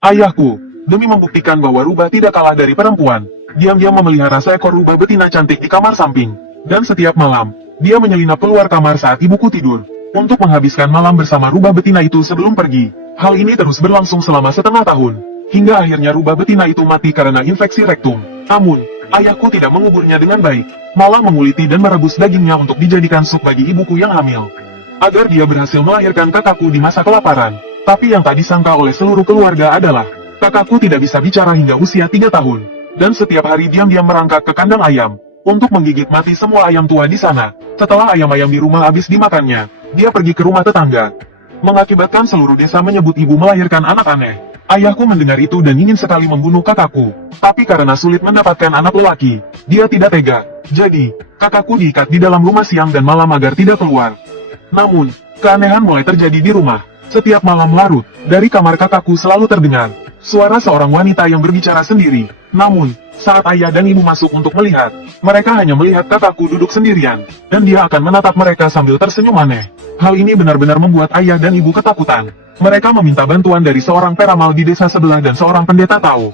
Ayahku, demi membuktikan bahwa rubah tidak kalah dari perempuan, diam-diam memelihara seekor rubah betina cantik di kamar samping. Dan setiap malam, dia menyelinap keluar kamar saat ibuku tidur, untuk menghabiskan malam bersama rubah betina itu sebelum pergi. Hal ini terus berlangsung selama setengah tahun, hingga akhirnya rubah betina itu mati karena infeksi rektum. Namun, ayahku tidak menguburnya dengan baik, malah menguliti dan merebus dagingnya untuk dijadikan sup bagi ibuku yang hamil, agar dia berhasil melahirkan kakakku di masa kelaparan. Tapi yang tak disangka oleh seluruh keluarga adalah, kakakku tidak bisa bicara hingga usia 3 tahun, dan setiap hari diam-diam merangkak ke kandang ayam, untuk menggigit mati semua ayam tua di sana. Setelah ayam-ayam di rumah habis dimakannya, dia pergi ke rumah tetangga, mengakibatkan seluruh desa menyebut ibu melahirkan anak aneh. Ayahku mendengar itu dan ingin sekali membunuh kakakku, tapi karena sulit mendapatkan anak lelaki, dia tidak tega. Jadi, kakakku diikat di dalam rumah siang dan malam agar tidak keluar. Namun, keanehan mulai terjadi di rumah. Setiap malam larut, dari kamar kakakku selalu terdengar suara seorang wanita yang berbicara sendiri. Namun, saat ayah dan ibu masuk untuk melihat, mereka hanya melihat kakakku duduk sendirian, dan dia akan menatap mereka sambil tersenyum aneh. Hal ini benar-benar membuat ayah dan ibu ketakutan. Mereka meminta bantuan dari seorang peramal di desa sebelah dan seorang pendeta tahu.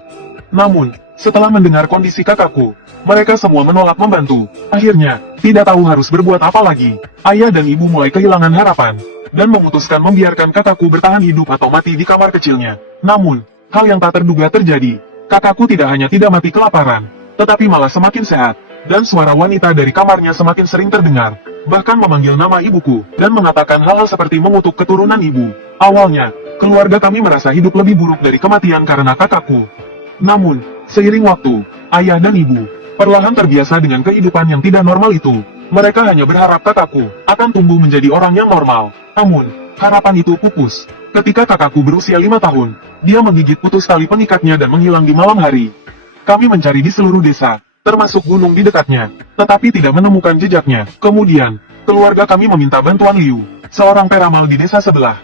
Namun, setelah mendengar kondisi kakakku, mereka semua menolak membantu. Akhirnya, tidak tahu harus berbuat apa lagi. Ayah dan ibu mulai kehilangan harapan, dan memutuskan membiarkan kakakku bertahan hidup atau mati di kamar kecilnya. Namun, hal yang tak terduga terjadi. Kakakku tidak hanya tidak mati kelaparan, tetapi malah semakin sehat, dan suara wanita dari kamarnya semakin sering terdengar, bahkan memanggil nama ibuku, dan mengatakan hal-hal seperti mengutuk keturunan ibu. Awalnya, keluarga kami merasa hidup lebih buruk dari kematian karena kakakku. Namun, seiring waktu, ayah dan ibu perlahan terbiasa dengan kehidupan yang tidak normal itu. Mereka hanya berharap kakakku akan tumbuh menjadi orang yang normal. Namun, harapan itu pupus. Ketika kakakku berusia 5 tahun, dia menggigit putus tali pengikatnya dan menghilang di malam hari. Kami mencari di seluruh desa, termasuk gunung di dekatnya, tetapi tidak menemukan jejaknya. Kemudian, keluarga kami meminta bantuan Liu, seorang peramal di desa sebelah,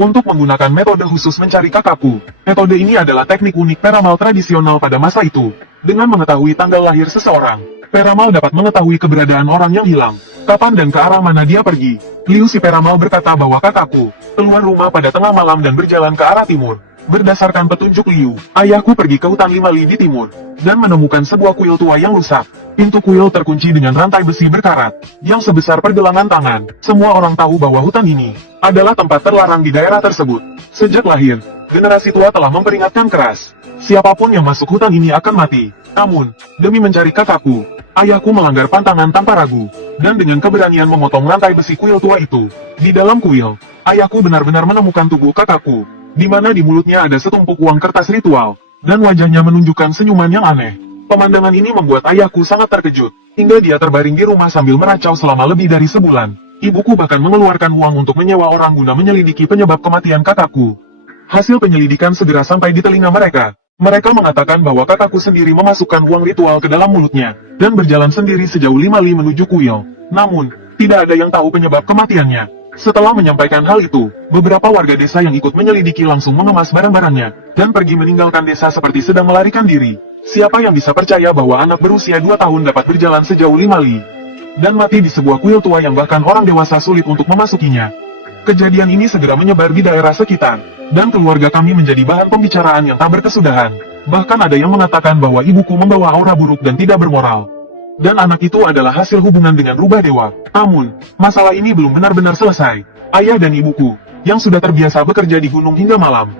untuk menggunakan metode khusus mencari kakakku. Metode ini adalah teknik unik peramal tradisional pada masa itu. Dengan mengetahui tanggal lahir seseorang, peramal dapat mengetahui keberadaan orang yang hilang, kapan dan ke arah mana dia pergi. Liu si peramal berkata bahwa kakakku keluar rumah pada tengah malam dan berjalan ke arah timur. Berdasarkan petunjuk Liu, ayahku pergi ke hutan 5 li di timur, dan menemukan sebuah kuil tua yang rusak. Pintu kuil terkunci dengan rantai besi berkarat, yang sebesar pergelangan tangan. Semua orang tahu bahwa hutan ini adalah tempat terlarang di daerah tersebut. Sejak lahir, generasi tua telah memperingatkan keras, siapapun yang masuk hutan ini akan mati. Namun, demi mencari kakakku, ayahku melanggar pantangan tanpa ragu, dan dengan keberanian memotong rantai besi kuil tua itu. Di dalam kuil, ayahku benar-benar menemukan tubuh kakakku, di mana di mulutnya ada setumpuk uang kertas ritual, dan wajahnya menunjukkan senyuman yang aneh. Pemandangan ini membuat ayahku sangat terkejut, hingga dia terbaring di rumah sambil meracau selama lebih dari sebulan. Ibuku bahkan mengeluarkan uang untuk menyewa orang guna menyelidiki penyebab kematian kakakku. Hasil penyelidikan segera sampai di telinga mereka. Mereka mengatakan bahwa kakakku sendiri memasukkan uang ritual ke dalam mulutnya, dan berjalan sendiri sejauh 5 li menuju kuil. Namun, tidak ada yang tahu penyebab kematiannya. Setelah menyampaikan hal itu, beberapa warga desa yang ikut menyelidiki langsung mengemas barang-barangnya, dan pergi meninggalkan desa seperti sedang melarikan diri. Siapa yang bisa percaya bahwa anak berusia 2 tahun dapat berjalan sejauh 5 li, dan mati di sebuah kuil tua yang bahkan orang dewasa sulit untuk memasukinya. Kejadian ini segera menyebar di daerah sekitar, dan keluarga kami menjadi bahan pembicaraan yang tak berkesudahan. Bahkan ada yang mengatakan bahwa ibuku membawa aura buruk dan tidak bermoral, dan anak itu adalah hasil hubungan dengan rubah dewa. Namun, masalah ini belum benar-benar selesai. Ayah dan ibuku, yang sudah terbiasa bekerja di gunung hingga malam,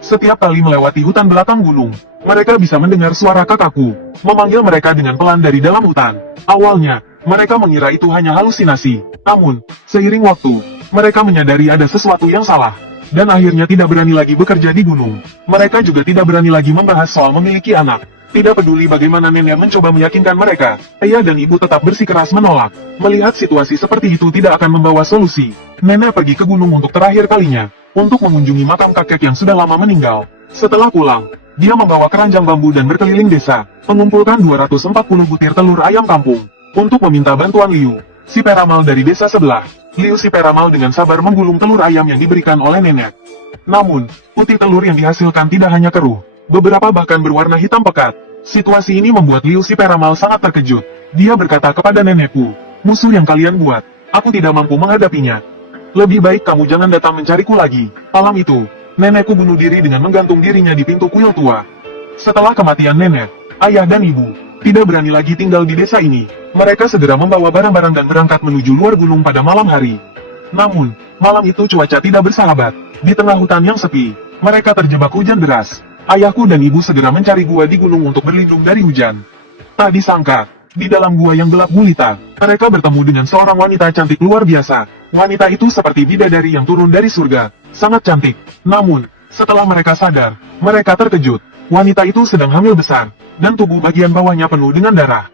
setiap kali melewati hutan belakang gunung, mereka bisa mendengar suara kakakku, memanggil mereka dengan pelan dari dalam hutan. Awalnya, mereka mengira itu hanya halusinasi. Namun, seiring waktu, mereka menyadari ada sesuatu yang salah, dan akhirnya tidak berani lagi bekerja di gunung. Mereka juga tidak berani lagi membahas soal memiliki anak. Tidak peduli bagaimana nenek mencoba meyakinkan mereka, ayah dan ibu tetap bersikeras menolak. Melihat situasi seperti itu tidak akan membawa solusi, nenek pergi ke gunung untuk terakhir kalinya, untuk mengunjungi makam kakek yang sudah lama meninggal. Setelah pulang, dia membawa keranjang bambu dan berkeliling desa, mengumpulkan 240 butir telur ayam kampung, untuk meminta bantuan Liu, si peramal dari desa sebelah. Liu si peramal dengan sabar menggulung telur ayam yang diberikan oleh nenek. Namun, putih telur yang dihasilkan tidak hanya keruh, beberapa bahkan berwarna hitam pekat. Situasi ini membuat Liu si peramal sangat terkejut. Dia berkata kepada nenekku, musuh yang kalian buat, aku tidak mampu menghadapinya. Lebih baik kamu jangan datang mencariku lagi. Malam itu, Nenekku bunuh diri dengan menggantung dirinya di pintu kuil tua. Setelah kematian nenek, ayah dan ibu tidak berani lagi tinggal di desa ini. Mereka segera membawa barang-barang dan berangkat menuju luar gunung pada malam hari. Namun, malam itu cuaca tidak bersahabat. Di tengah hutan yang sepi, mereka terjebak hujan deras. Ayahku dan ibu segera mencari gua di gunung untuk berlindung dari hujan. Tak disangka, di dalam gua yang gelap gulita, mereka bertemu dengan seorang wanita cantik luar biasa. Wanita itu seperti bidadari yang turun dari surga, sangat cantik. Namun, setelah mereka sadar, mereka terkejut. Wanita itu sedang hamil besar, dan tubuh bagian bawahnya penuh dengan darah.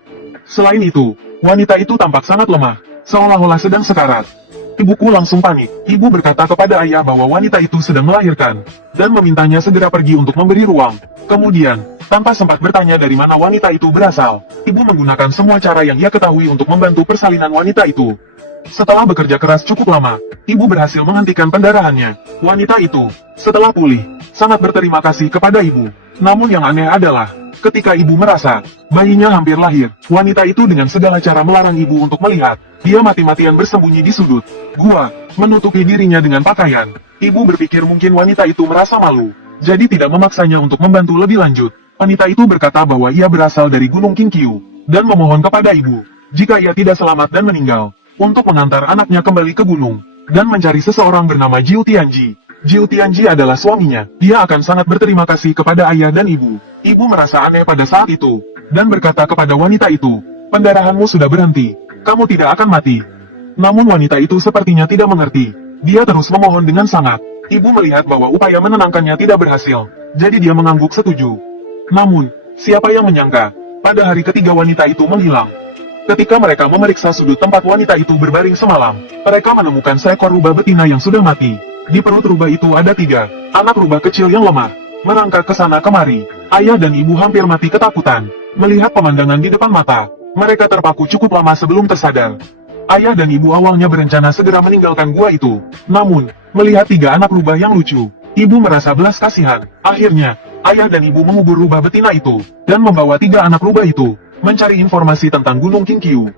Selain itu, wanita itu tampak sangat lemah, seolah-olah sedang sekarat. Ibuku langsung panik. Ibu berkata kepada ayah bahwa wanita itu sedang melahirkan, dan memintanya segera pergi untuk memberi ruang. Kemudian, tanpa sempat bertanya dari mana wanita itu berasal, ibu menggunakan semua cara yang ia ketahui untuk membantu persalinan wanita itu. Setelah bekerja keras cukup lama, ibu berhasil menghentikan pendarahannya. Wanita itu, setelah pulih, sangat berterima kasih kepada ibu. Namun yang aneh adalah, ketika ibu merasa bayinya hampir lahir, wanita itu dengan segala cara melarang ibu untuk melihat. Dia mati-matian bersembunyi di sudut gua, menutupi dirinya dengan pakaian. Ibu berpikir mungkin wanita itu merasa malu, jadi tidak memaksanya untuk membantu lebih lanjut. Wanita itu berkata bahwa ia berasal dari Gunung Kinkyu, dan memohon kepada ibu, jika ia tidak selamat dan meninggal, untuk mengantar anaknya kembali ke gunung, dan mencari seseorang bernama Jiu Tianji. Jiu Tianji adalah suaminya. Dia akan sangat berterima kasih kepada ayah dan ibu. Ibu merasa aneh pada saat itu, dan berkata kepada wanita itu, pendarahanmu sudah berhenti, kamu tidak akan mati. Namun wanita itu sepertinya tidak mengerti. Dia terus memohon dengan sangat. Ibu melihat bahwa upaya menenangkannya tidak berhasil, jadi dia mengangguk setuju. Namun, siapa yang menyangka, pada hari ketiga wanita itu menghilang. Ketika mereka memeriksa sudut tempat wanita itu berbaring semalam, mereka menemukan seekor rubah betina yang sudah mati. Di perut rubah itu ada 3 anak rubah kecil yang lemah, merangkak ke sana kemari. Ayah dan ibu hampir mati ketakutan. Melihat pemandangan di depan mata, mereka terpaku cukup lama sebelum tersadar. Ayah dan ibu awalnya berencana segera meninggalkan gua itu. Namun, melihat 3 anak rubah yang lucu, ibu merasa belas kasihan. Akhirnya, ayah dan ibu mengubur rubah betina itu, dan membawa 3 anak rubah itu mencari informasi tentang Gunung Kinkyu.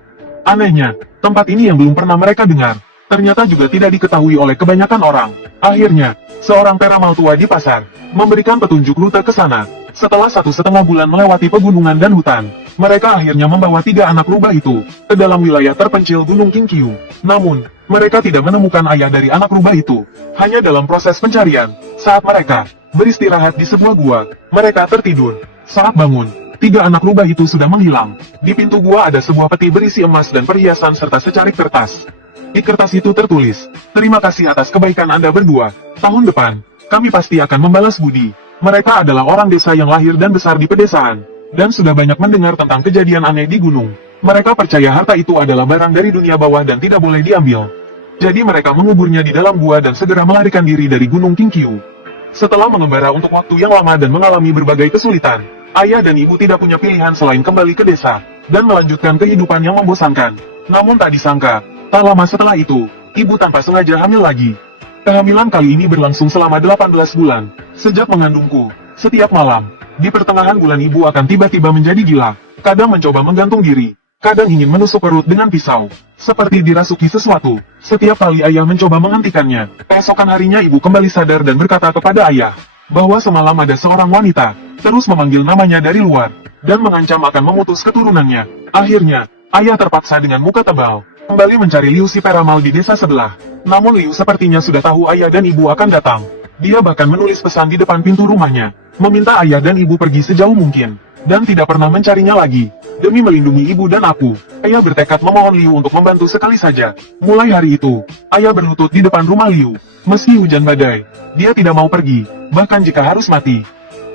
Anehnya, tempat ini yang belum pernah mereka dengar, ternyata juga tidak diketahui oleh kebanyakan orang. Akhirnya, seorang peramal tua di pasar memberikan petunjuk rute ke sana. Setelah 1,5 bulan melewati pegunungan dan hutan, mereka akhirnya membawa 3 anak rubah itu ke dalam wilayah terpencil Gunung Kinkyu. Namun, mereka tidak menemukan ayah dari anak rubah itu. Hanya dalam proses pencarian, saat mereka beristirahat di sebuah gua, mereka tertidur. Saat bangun, 3 anak rubah itu sudah menghilang. Di pintu gua ada sebuah peti berisi emas dan perhiasan serta secarik kertas. Di kertas itu tertulis, "Terima kasih atas kebaikan Anda berdua. Tahun depan, kami pasti akan membalas budi." Mereka adalah orang desa yang lahir dan besar di pedesaan, dan sudah banyak mendengar tentang kejadian aneh di gunung. Mereka percaya harta itu adalah barang dari dunia bawah dan tidak boleh diambil. Jadi mereka menguburnya di dalam gua dan segera melarikan diri dari Gunung Kinkyu. Setelah mengembara untuk waktu yang lama dan mengalami berbagai kesulitan, ayah dan ibu tidak punya pilihan selain kembali ke desa, dan melanjutkan kehidupan yang membosankan. Namun tak disangka, tak lama setelah itu, ibu tanpa sengaja hamil lagi. Kehamilan kali ini berlangsung selama 18 bulan. Sejak mengandungku, setiap malam, di pertengahan bulan ibu akan tiba-tiba menjadi gila. Kadang mencoba menggantung diri, kadang ingin menusuk perut dengan pisau, seperti dirasuki sesuatu. Setiap kali ayah mencoba menghentikannya, keesokan harinya ibu kembali sadar dan berkata kepada ayah, bahwa semalam ada seorang wanita, terus memanggil namanya dari luar, dan mengancam akan memutus keturunannya. Akhirnya, ayah terpaksa dengan muka tebal, kembali mencari Liu si peramal di desa sebelah. Namun Liu sepertinya sudah tahu ayah dan ibu akan datang. Dia bahkan menulis pesan di depan pintu rumahnya, meminta ayah dan ibu pergi sejauh mungkin, dan tidak pernah mencarinya lagi. Demi melindungi ibu dan aku, ayah bertekad memohon Liu untuk membantu sekali saja. Mulai hari itu, ayah berlutut di depan rumah Liu. Meski hujan badai, dia tidak mau pergi, bahkan jika harus mati.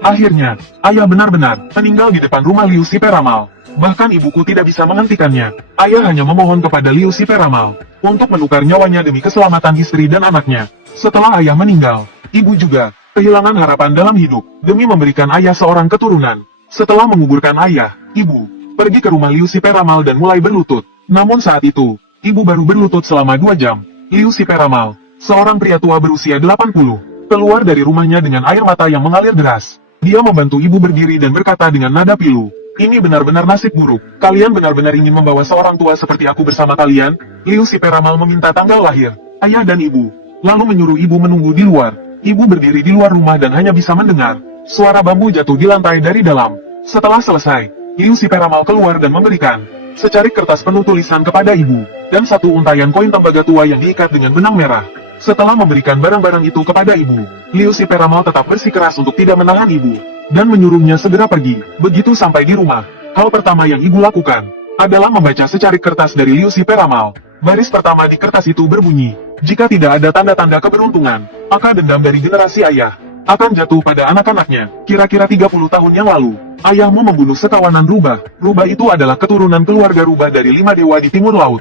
Akhirnya, ayah benar-benar meninggal di depan rumah Liu si peramal. Bahkan ibuku tidak bisa menghentikannya. Ayah hanya memohon kepada Liu si peramal untuk menukar nyawanya demi keselamatan istri dan anaknya. Setelah ayah meninggal, ibu juga kehilangan harapan dalam hidup demi memberikan ayah seorang keturunan. Setelah menguburkan ayah, ibu pergi ke rumah Liu si peramal dan mulai berlutut. Namun saat itu, ibu baru berlutut selama 2 jam. Liu si peramal, seorang pria tua berusia 80, keluar dari rumahnya dengan air mata yang mengalir deras. Dia membantu ibu berdiri dan berkata dengan nada pilu, "Ini benar-benar nasib buruk. Kalian benar-benar ingin membawa seorang tua seperti aku bersama kalian?" Liu si peramal meminta tanggal lahir ayah dan ibu, lalu menyuruh ibu menunggu di luar. Ibu berdiri di luar rumah dan hanya bisa mendengar suara bambu jatuh di lantai dari dalam. Setelah selesai, Liu si peramal keluar dan memberikan secarik kertas penuh tulisan kepada ibu, dan satu untayan koin tembaga tua yang diikat dengan benang merah. Setelah memberikan barang-barang itu kepada ibu, Liu si peramal tetap bersikeras untuk tidak menahan ibu, dan menyuruhnya segera pergi. Begitu sampai di rumah, hal pertama yang ibu lakukan adalah membaca secarik kertas dari Liu si peramal. Baris pertama di kertas itu berbunyi, jika tidak ada tanda-tanda keberuntungan, maka dendam dari generasi ayah akan jatuh pada anak-anaknya. Kira-kira 30 tahun yang lalu, ayahmu membunuh sekawanan rubah. Rubah itu adalah keturunan keluarga rubah dari 5 dewa di timur laut.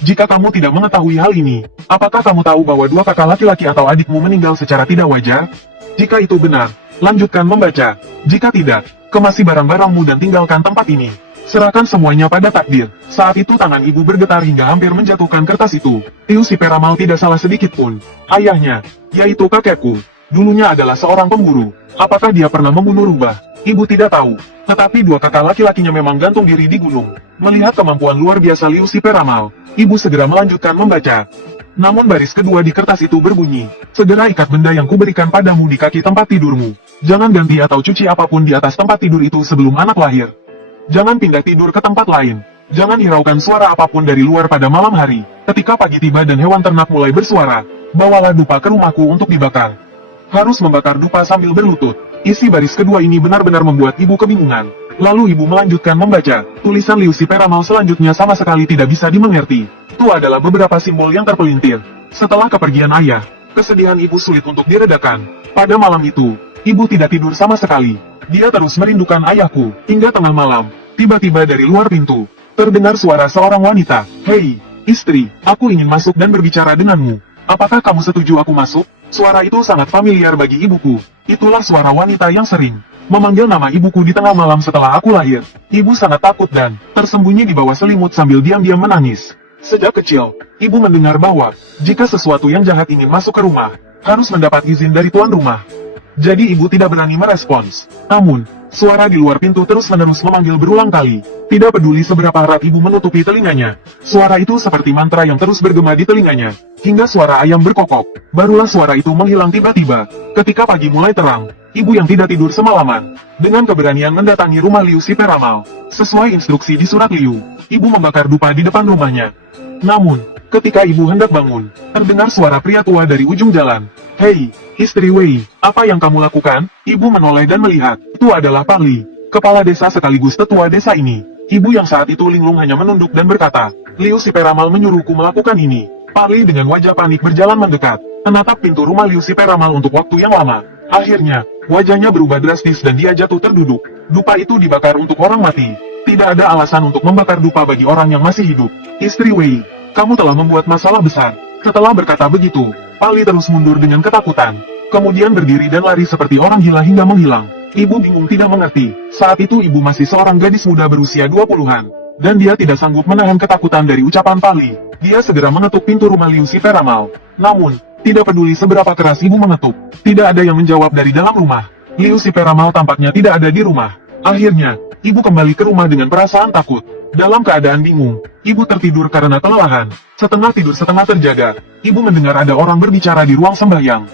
Jika kamu tidak mengetahui hal ini, apakah kamu tahu bahwa 2 kakak laki-laki atau adikmu meninggal secara tidak wajar? Jika itu benar, lanjutkan membaca. Jika tidak, kemasi barang-barangmu dan tinggalkan tempat ini. Serahkan semuanya pada takdir. Saat itu tangan ibu bergetar hingga hampir menjatuhkan kertas itu. Liu si peramal tidak salah sedikit pun. Ayahnya, yaitu kakekku, dulunya adalah seorang pemburu. Apakah dia pernah membunuh rubah? Ibu tidak tahu. Tetapi 2 kakak laki-lakinya memang gantung diri di gunung. Melihat kemampuan luar biasa Liu si peramal, ibu segera melanjutkan membaca. Namun baris kedua di kertas itu berbunyi, segera ikat benda yang kuberikan padamu di kaki tempat tidurmu. Jangan ganti atau cuci apapun di atas tempat tidur itu sebelum anak lahir. Jangan pindah tidur ke tempat lain. Jangan hiraukan suara apapun dari luar pada malam hari. Ketika pagi tiba dan hewan ternak mulai bersuara, bawalah dupa ke rumahku untuk dibakar. Harus membakar dupa sambil berlutut. Isi baris kedua ini benar-benar membuat ibu kebingungan. Lalu ibu melanjutkan membaca. Tulisan Liu si peramal selanjutnya sama sekali tidak bisa dimengerti. Itu adalah beberapa simbol yang terpelintir. Setelah kepergian ayah, kesedihan ibu sulit untuk diredakan. Pada malam itu, ibu tidak tidur sama sekali. Dia terus merindukan ayahku. Hingga tengah malam, tiba-tiba dari luar pintu, terdengar suara seorang wanita. Hei, istri, aku ingin masuk dan berbicara denganmu. Apakah kamu setuju aku masuk? Suara itu sangat familiar bagi ibuku. Itulah suara wanita yang sering memanggil nama ibuku di tengah malam setelah aku lahir. Ibu sangat takut dan tersembunyi di bawah selimut sambil diam-diam menangis. Sejak kecil, ibu mendengar bahwa jika sesuatu yang jahat ingin masuk ke rumah, harus mendapat izin dari tuan rumah. Jadi ibu tidak berani merespons. Namun, suara di luar pintu terus-menerus memanggil berulang kali. Tidak peduli seberapa erat ibu menutupi telinganya, suara itu seperti mantra yang terus bergema di telinganya. Hingga suara ayam berkokok. Barulah suara itu menghilang tiba-tiba. Ketika pagi mulai terang, ibu yang tidak tidur semalaman, dengan keberanian mendatangi rumah Liu si peramal. Sesuai instruksi di surat Liu, ibu membakar dupa di depan rumahnya. Namun, ketika ibu hendak bangun, terdengar suara pria tua dari ujung jalan. Hei, istri Wei, apa yang kamu lakukan? Ibu menoleh dan melihat, itu adalah Parli, kepala desa sekaligus tetua desa ini. Ibu yang saat itu linglung hanya menunduk dan berkata, Liu si peramal menyuruhku melakukan ini. Parli dengan wajah panik berjalan mendekat, menatap pintu rumah Liu si peramal untuk waktu yang lama. Akhirnya, wajahnya berubah drastis dan dia jatuh terduduk. Dupa itu dibakar untuk orang mati. Tidak ada alasan untuk membakar dupa bagi orang yang masih hidup. Istri Wei, kamu telah membuat masalah besar. Setelah berkata begitu, Parli terus mundur dengan ketakutan. Kemudian berdiri dan lari seperti orang gila hingga menghilang. Ibu bingung tidak mengerti. Saat itu ibu masih seorang gadis muda berusia 20-an. Dan dia tidak sanggup menahan ketakutan dari ucapan Parli. Dia segera mengetuk pintu rumah Liu si peramal. Namun, tidak peduli seberapa keras ibu mengetuk, tidak ada yang menjawab dari dalam rumah. Liu si peramal tampaknya tidak ada di rumah. Akhirnya, ibu kembali ke rumah dengan perasaan takut. Dalam keadaan bingung, ibu tertidur karena kelelahan. Setengah tidur setengah terjaga, ibu mendengar ada orang berbicara di ruang sembahyang.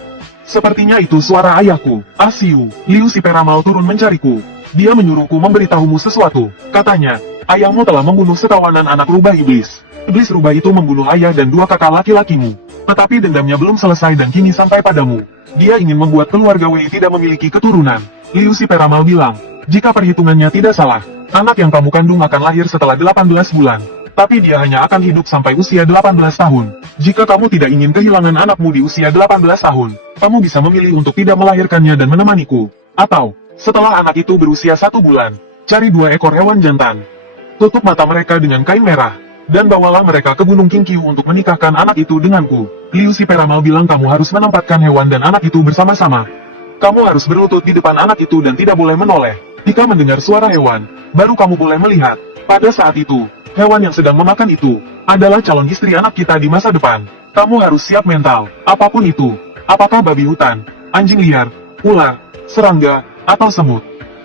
Sepertinya itu suara ayahku. Asiu, Liu si peramal turun mencariku. Dia menyuruhku memberitahumu sesuatu. Katanya, ayahmu telah membunuh sekawanan anak rubah iblis. Iblis rubah itu membunuh ayah dan 2 kakak laki-lakimu. Tetapi dendamnya belum selesai dan kini sampai padamu. Dia ingin membuat keluarga Wei tidak memiliki keturunan. Liu si peramal bilang, jika perhitungannya tidak salah, anak yang kamu kandung akan lahir setelah 18 bulan. Tapi dia hanya akan hidup sampai usia 18 tahun. Jika kamu tidak ingin kehilangan anakmu di usia 18 tahun, kamu bisa memilih untuk tidak melahirkannya dan menemaniku. Atau, setelah anak itu berusia 1 bulan, cari 2 ekor hewan jantan. Tutup mata mereka dengan kain merah, dan bawalah mereka ke Gunung Qingqiu untuk menikahkan anak itu denganku. Liu si peramal bilang kamu harus menempatkan hewan dan anak itu bersama-sama. Kamu harus berlutut di depan anak itu dan tidak boleh menoleh. Jika mendengar suara hewan, baru kamu boleh melihat. Pada saat itu, hewan yang sedang memakan itu adalah calon istri anak kita di masa depan. Kamu harus siap mental, apapun itu. Apakah babi hutan, anjing liar, ular, serangga, atau semut.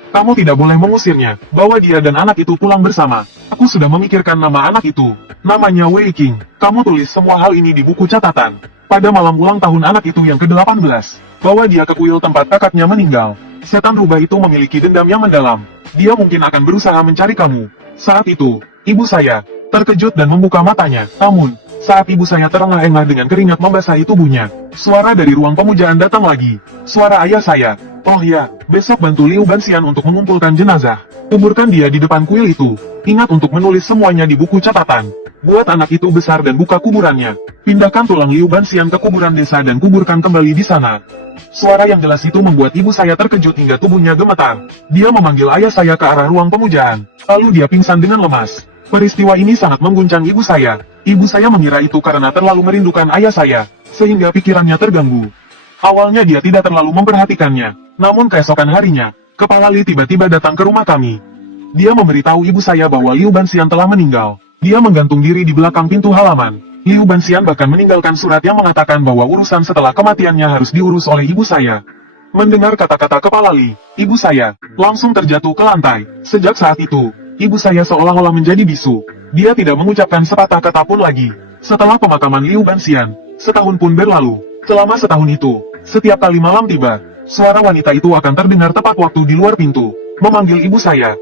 Kamu tidak boleh mengusirnya, bawa dia dan anak itu pulang bersama. Aku sudah memikirkan nama anak itu. Namanya Wei Qing. Kamu tulis semua hal ini di buku catatan. Pada malam ulang tahun anak itu yang ke-18. bawa dia ke kuil tempat kakaknya meninggal. Setan rubah itu memiliki dendam yang mendalam. Dia mungkin akan berusaha mencari kamu. Saat itu, ibu saya terkejut dan membuka matanya. Namun, saat ibu saya terengah-engah dengan keringat membasahi tubuhnya, suara dari ruang pemujaan datang lagi. Suara ayah saya. Oh ya, besok bantu Liu Banxian untuk mengumpulkan jenazah. Kuburkan dia di depan kuil itu. Ingat untuk menulis semuanya di buku catatan. Buat anak itu besar dan buka kuburannya. Pindahkan tulang Liu Banxian ke kuburan desa dan kuburkan kembali di sana. Suara yang jelas itu membuat ibu saya terkejut hingga tubuhnya gemetar. Dia memanggil ayah saya ke arah ruang pemujaan. Lalu dia pingsan dengan lemas. Peristiwa ini sangat mengguncang ibu saya. Ibu saya mengira itu karena terlalu merindukan ayah saya, sehingga pikirannya terganggu. Awalnya dia tidak terlalu memperhatikannya. Namun keesokan harinya, Kepala Li tiba-tiba datang ke rumah kami. Dia memberitahu ibu saya bahwa Liu Banxian telah meninggal. Dia menggantung diri di belakang pintu halaman. Liu Banxian bahkan meninggalkan surat yang mengatakan bahwa urusan setelah kematiannya harus diurus oleh ibu saya. Mendengar kata-kata Kepala Li, ibu saya langsung terjatuh ke lantai. Sejak saat itu, ibu saya seolah-olah menjadi bisu. Dia tidak mengucapkan sepatah kata pun lagi. Setelah pemakaman Liu Banxian, setahun pun berlalu. Selama setahun itu, setiap kali malam tiba, suara wanita itu akan terdengar tepat waktu di luar pintu, memanggil ibu saya.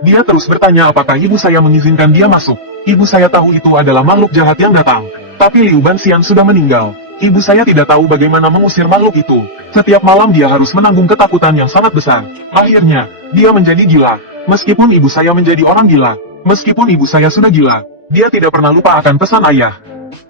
Dia terus bertanya apakah ibu saya mengizinkan dia masuk. Ibu saya tahu itu adalah makhluk jahat yang datang. Tapi Liu Banxian sudah meninggal. Ibu saya tidak tahu bagaimana mengusir makhluk itu. Setiap malam dia harus menanggung ketakutan yang sangat besar. Akhirnya, dia menjadi gila. Meskipun ibu saya menjadi orang gila, meskipun ibu saya sudah gila, dia tidak pernah lupa akan pesan ayah.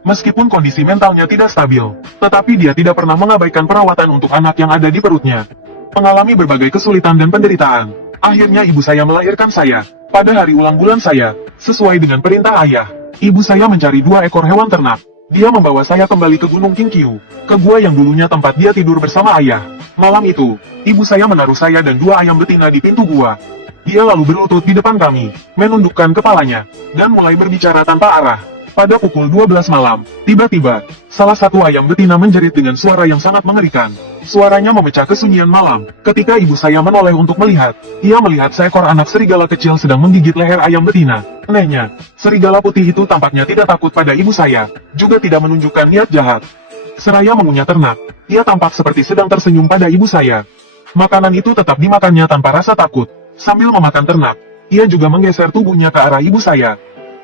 Meskipun kondisi mentalnya tidak stabil, tetapi dia tidak pernah mengabaikan perawatan untuk anak yang ada di perutnya. Mengalami berbagai kesulitan dan penderitaan. Akhirnya ibu saya melahirkan saya. Pada hari ulang bulan saya, sesuai dengan perintah ayah, ibu saya mencari 2 ekor hewan ternak. Dia membawa saya kembali ke Gunung Qingqiu, ke gua yang dulunya tempat dia tidur bersama ayah. Malam itu, ibu saya menaruh saya dan 2 ayam betina di pintu gua. Dia lalu berlutut di depan kami, menundukkan kepalanya, dan mulai berbicara tanpa arah. Pada pukul 12 malam, tiba-tiba, salah satu ayam betina menjerit dengan suara yang sangat mengerikan. Suaranya memecah kesunyian malam. Ketika ibu saya menoleh untuk melihat, ia melihat seekor anak serigala kecil sedang menggigit leher ayam betina. Anehnya, serigala putih itu tampaknya tidak takut pada ibu saya, juga tidak menunjukkan niat jahat. Seraya mengunyah ternak, ia tampak seperti sedang tersenyum pada ibu saya. Makanan itu tetap dimakannya tanpa rasa takut. Sambil memakan ternak, ia juga menggeser tubuhnya ke arah ibu saya.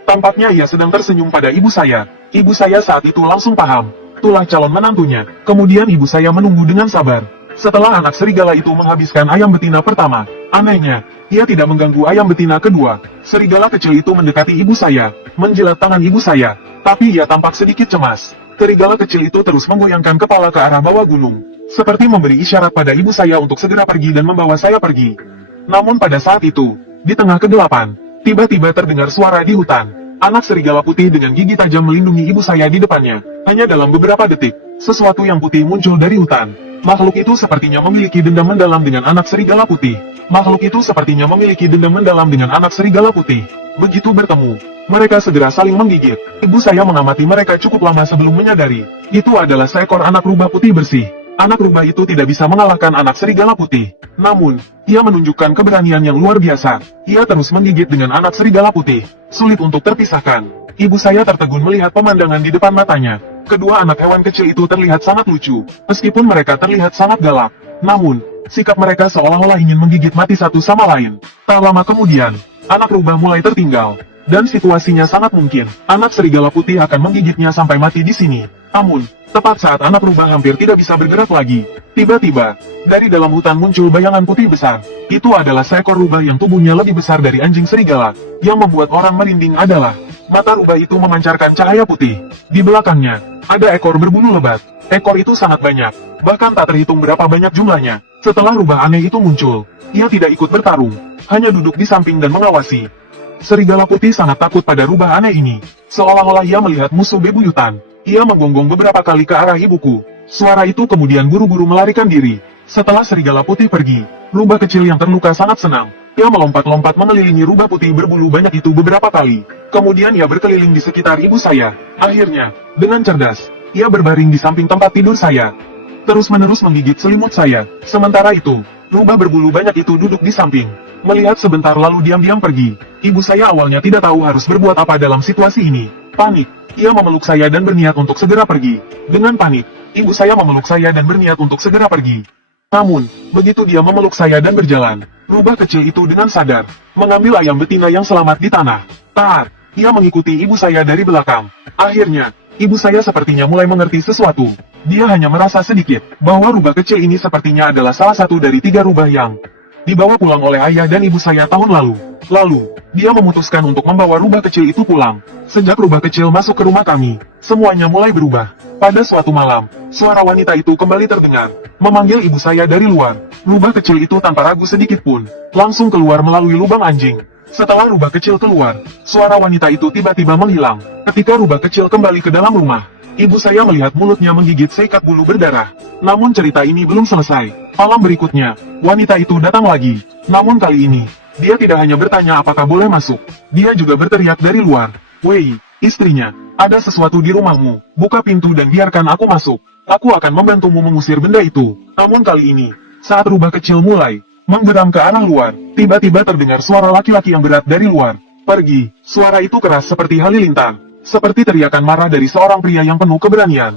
Tampaknya ia sedang tersenyum pada ibu saya. Ibu saya saat itu langsung paham. Itulah calon menantunya. Kemudian ibu saya menunggu dengan sabar. Setelah anak serigala itu menghabiskan ayam betina pertama, anehnya, ia tidak mengganggu ayam betina kedua. Serigala kecil itu mendekati ibu saya, menjilat tangan ibu saya. Tapi ia tampak sedikit cemas. Serigala kecil itu terus menggoyangkan kepala ke arah bawah gunung, seperti memberi isyarat pada ibu saya untuk segera pergi dan membawa saya pergi. Namun pada saat itu, di tengah kegelapan, tiba-tiba terdengar suara di hutan. Anak serigala putih dengan gigi tajam melindungi ibu saya di depannya. Hanya dalam beberapa detik, sesuatu yang putih muncul dari hutan. Makhluk itu sepertinya memiliki dendam mendalam dengan anak serigala putih. Makhluk itu sepertinya memiliki dendam mendalam dengan anak serigala putih. Begitu bertemu, mereka segera saling menggigit. Ibu saya mengamati mereka cukup lama sebelum menyadari, itu adalah seekor anak rubah putih bersih. Anak rubah itu tidak bisa mengalahkan anak serigala putih. Namun, ia menunjukkan keberanian yang luar biasa. Ia terus menggigit dengan anak serigala putih. Sulit untuk terpisahkan. Ibu saya tertegun melihat pemandangan di depan matanya. Kedua anak hewan kecil itu terlihat sangat lucu. Meskipun mereka terlihat sangat galak. Namun, sikap mereka seolah-olah ingin menggigit mati satu sama lain. Tak lama kemudian, anak rubah mulai tertinggal. Dan situasinya sangat mungkin, anak serigala putih akan menggigitnya sampai mati di sini. Namun, tepat saat anak rubah hampir tidak bisa bergerak lagi, tiba-tiba, dari dalam hutan muncul bayangan putih besar. Itu adalah seekor rubah yang tubuhnya lebih besar dari anjing serigala. Yang membuat orang merinding adalah, mata rubah itu memancarkan cahaya putih. Di belakangnya, ada ekor berbulu lebat. Ekor itu sangat banyak, bahkan tak terhitung berapa banyak jumlahnya. Setelah rubah aneh itu muncul, ia tidak ikut bertarung, hanya duduk di samping dan mengawasi. Serigala putih sangat takut pada rubah aneh ini, seolah-olah ia melihat musuh bebuyutan. Ia menggonggong beberapa kali ke arah ibuku. Suara itu kemudian buru-buru melarikan diri. Setelah serigala putih pergi, rubah kecil yang terluka sangat senang. Ia melompat-lompat mengelilingi rubah putih berbulu banyak itu beberapa kali. Kemudian ia berkeliling di sekitar ibu saya. Akhirnya, dengan cerdas, ia berbaring di samping tempat tidur saya, terus-menerus menggigit selimut saya. Sementara itu, rubah berbulu banyak itu duduk di samping, melihat sebentar lalu diam-diam pergi. Ibu saya awalnya tidak tahu harus berbuat apa dalam situasi ini. Panik. Ia memeluk saya dan berniat untuk segera pergi. Dengan panik, ibu saya memeluk saya dan berniat untuk segera pergi. Namun, begitu dia memeluk saya dan berjalan, rubah kecil itu dengan sadar, mengambil ayam betina yang selamat di tanah. Tar, ia mengikuti ibu saya dari belakang. Akhirnya, ibu saya sepertinya mulai mengerti sesuatu. Dia hanya merasa sedikit, bahwa rubah kecil ini sepertinya adalah salah satu dari 3 rubah yang dibawa pulang oleh ayah dan ibu saya tahun lalu. Lalu, dia memutuskan untuk membawa rubah kecil itu pulang. Sejak rubah kecil masuk ke rumah kami, semuanya mulai berubah. Pada suatu malam, suara wanita itu kembali terdengar, memanggil ibu saya dari luar. Rubah kecil itu tanpa ragu sedikit pun, langsung keluar melalui lubang anjing. Setelah rubah kecil keluar, suara wanita itu tiba-tiba menghilang. Ketika rubah kecil kembali ke dalam rumah, ibu saya melihat mulutnya menggigit seikat bulu berdarah. Namun cerita ini belum selesai. Malam berikutnya, wanita itu datang lagi. Namun kali ini, dia tidak hanya bertanya apakah boleh masuk. Dia juga berteriak dari luar. "Wei, istrinya, ada sesuatu di rumahmu. Buka pintu dan biarkan aku masuk. Aku akan membantumu mengusir benda itu." Namun kali ini, saat rubah kecil mulai menggeram ke arah luar, tiba-tiba terdengar suara laki-laki yang berat dari luar. "Pergi!" Suara itu keras seperti halilintar, seperti teriakan marah dari seorang pria yang penuh keberanian.